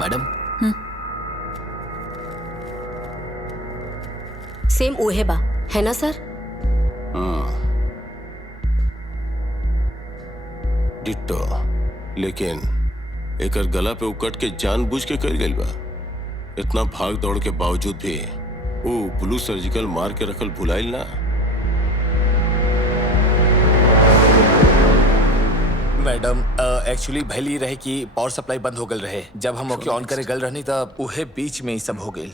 Madam same उहे बा है ना सर? डिट्टो, लेकिन एकर गला पे उकट के जानबूझ के कर गइल बा। इतना भाग दौड़ के बावजूद भी वो ब्लू सर्जिकल मार के रखल भुलाइल ना। मैडम एक्चुअली भले रहे कि पावर सप्लाई बंद हो गल रहे। जब हम ओके ऑन करे गल रहनी तब उहे बीच में ही सब हो गई।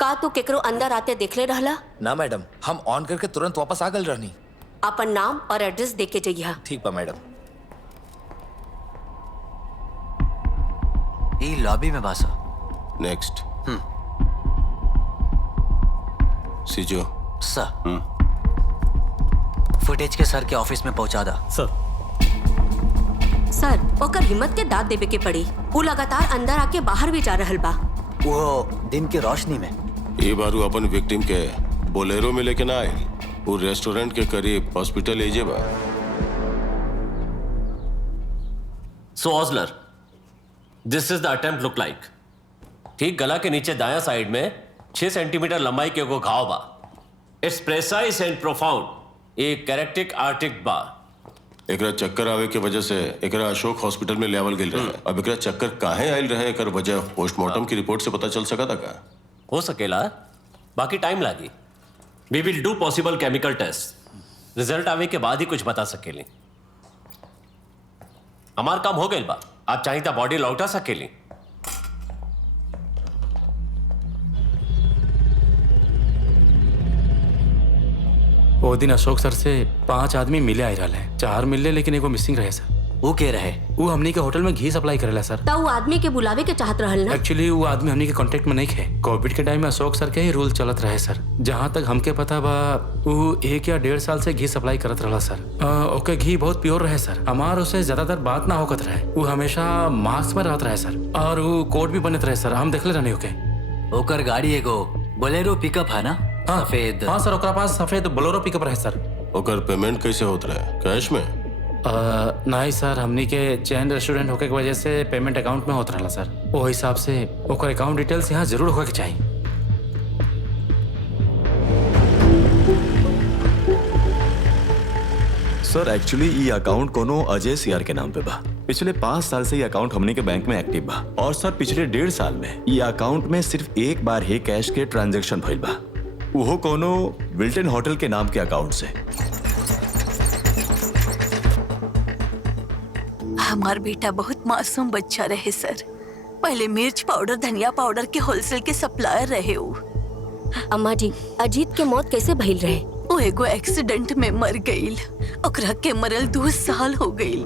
का तू केकरो अंदर आते देखले रहला? ना मैडम, हम ऑन करके तुरंत वापस आ गल रहनी। अपन नाम और एड्रेस दे के जइहा। ठीक बा मैडम। ई लॉबी में बासा। नेक्स्ट। सिजो सर, फुटेज के सर के ऑफिस में पहुंचा दा। सर ओकर हिम्मत के दाद देवे के पड़ी। वो लगातार अंदर आके बाहर भी जा रहल बा। वो दिन की रोशनी में। ये बार वो अपन विक्टिम के बोलेरो में लेके ना आए। वो रेस्टोरेंट के करीब हॉस्पिटल एजे बा। So Osler, this is the attempt look like. ठीक गला के नीचे दायां साइड में 6 सेंटीमीटर लंबाई के एगो घाव बा। It's precise and profound. एक कैरेक्टिक आर्टिक बा। एकरा चक्कर आवे के वजह से एकरा अशोक हॉस्पिटल में लेवल गिल रहे। अब एकरा चक्कर काहे आयल रहे एकर वजह पोस्टमार्टम की रिपोर्ट से पता चल सका था का? हो सकेला, बाकी टाइम लागी। We will do possible chemical test. Result आवे के बाद ही कुछ बता सकेली। हमार काम हो गइल बा। आप चाहिए तो बॉडी लौटा सकेली। वो दिन अशोक सर से 5 आदमी मिले आए रहा है। 4 मिले लेकिन एगो मिसिंग रहे सर। वो के रहे? वो हमनी के होटल में घी सप्लाई करेला सर। ता वो आदमी के बुलावे के चाहत रहल ना? एक्चुअली वो आदमी हमनी के कांटेक्ट में नहीं थे। कोविड के टाइम में अशोक सर के ही रूल चलत रहे सर। जहाँ तक हमके पता बा वो 1 या 1.5 साल से घी सप्लाई करत रहा सर। ओके घी बहुत प्योर रहे सर। हमार उससे ज्यादातर बात ना होकत रहे। वो हमेशा मास्क में रहत रहे सर और वो कोट भी बनत रहे सर। हम देखले रहने ओके। ओकर गाड़ी एगो बोलेरो पिकअप है ना? सफेद। हाँ सर, ओकरा पास सफेद बोलेरो पिकअप रहे सर। ओकर पेमेंट कैसे होत रहे? कैश में? नहीं सर, हमनी के चैन रेस्टोरेंट होके की वजह से पेमेंट अकाउंट में होत रहा सर। वो हिसाब से ओकर अकाउंट डिटेल्स यहाँ जरूर होके चाहिए। सर एक्चुअली ये अकाउंट कोनो अजय सियार के नाम पे बा। पिछले 5 साल से ये अकाउंट हमने के बैंक में एक्टिव बा। और सर पिछले 1.5 साल में ये अकाउंट में सिर्फ एक बार ही कैश के ट्रांजैक्शन भइल बा। वो कोनो विल्टन होटल के नाम के अकाउंट से। हमार बेटा बहुत मासूम बच्चा रहे सर। पहले मिर्च पाउडर धनिया पाउडर के होलसेल के सप्लायर रहे। अम्मा जी, अजीत के मौत कैसे भइल रहे? वो एगो एक्सीडेंट में मर गईल। ओकरा के मरल 2 साल हो गईल।